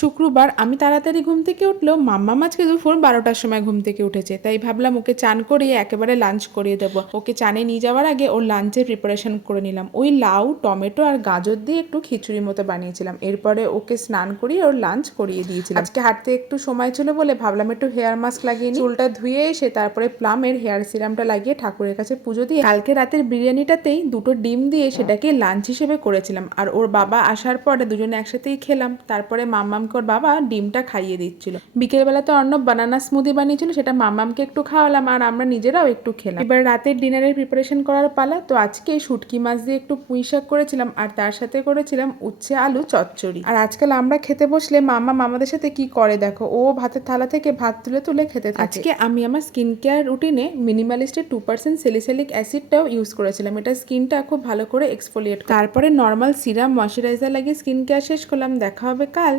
শুক্রবার আমি তাড়াতাড়ি ঘুম থেকে উঠলেও মাম্মাম আজকে দুপুর 12টার সময় ঘুম থেকে উঠেছে, তাই ভাবলাম ওকে চান করিয়ে একেবারে লাঞ্চ করিয়ে দেবো। ওকে চানে নিয়ে যাওয়ার আগে ওর লাঞ্চের প্রিপারেশন করে নিলাম। ওই লাউ, টমেটো আর গাজর দিয়ে একটু খিচুড়ির মতো বানিয়েছিলাম। এরপরে ওকে স্নান করিয়ে ওর লাঞ্চ করিয়ে দিয়েছিলাম। আজকে হাঁটতে একটু সময় ছিল বলে ভাবলাম একটু হেয়ার মাস্ক লাগিয়ে নিই। চুলটা ধুয়ে এসে তারপরে প্লামের হেয়ার সিরামটা লাগিয়ে ঠাকুরের কাছে পুজো দিয়ে কালকে রাতের বিরিয়ানিটাতেই 2টো ডিম দিয়ে সেটাকে লাঞ্চ হিসেবে করেছিলাম। আর ওর বাবা আসার পরে দুজনে একসাথেই খেলাম। তারপরে মাম্মামকে ওর বাবা ডিমটা খাইয়ে দিচ্ছিল। বিকেলবেলা তো অর্ণব বানানা স্মুদি বানিয়েছিল, সেটা মাম্মামকে একটু খাওয়ালাম আর আমরা নিজেরাও একটু খেলাম। এবার রাতের ডিনারের প্রিপারেশন করার পালা। তো আজকে শুটকি মাছ দিয়ে একটু পুঁই শাক করেছিলাম আর তার সাথে করেছিলাম উচ্ছে আলু চচ্চড়ি। আর আজকাল আমরা খেতে বসলে মাম্মাম আমাদের সাথে কি করে দেখো, ও ভাতের থালা থেকে ভাত তুলে তুলে খেতে থাকে। আজকে আমি আমার স্কিন কেয়ার রুটিনে মিনিমালিস্টের 2% স্যালিসাইলিক অ্যাসিডটাও ইউজ করেছিলাম। এটা স্কিনটা খুব ভালো করে এক্সফোলিয়েট করে। তারপরে নর্মাল সিরাম ময়শ্চারাইজার লাগিয়ে স্কিন কেয়ার শেষ করলাম। দেখা হবে কাল।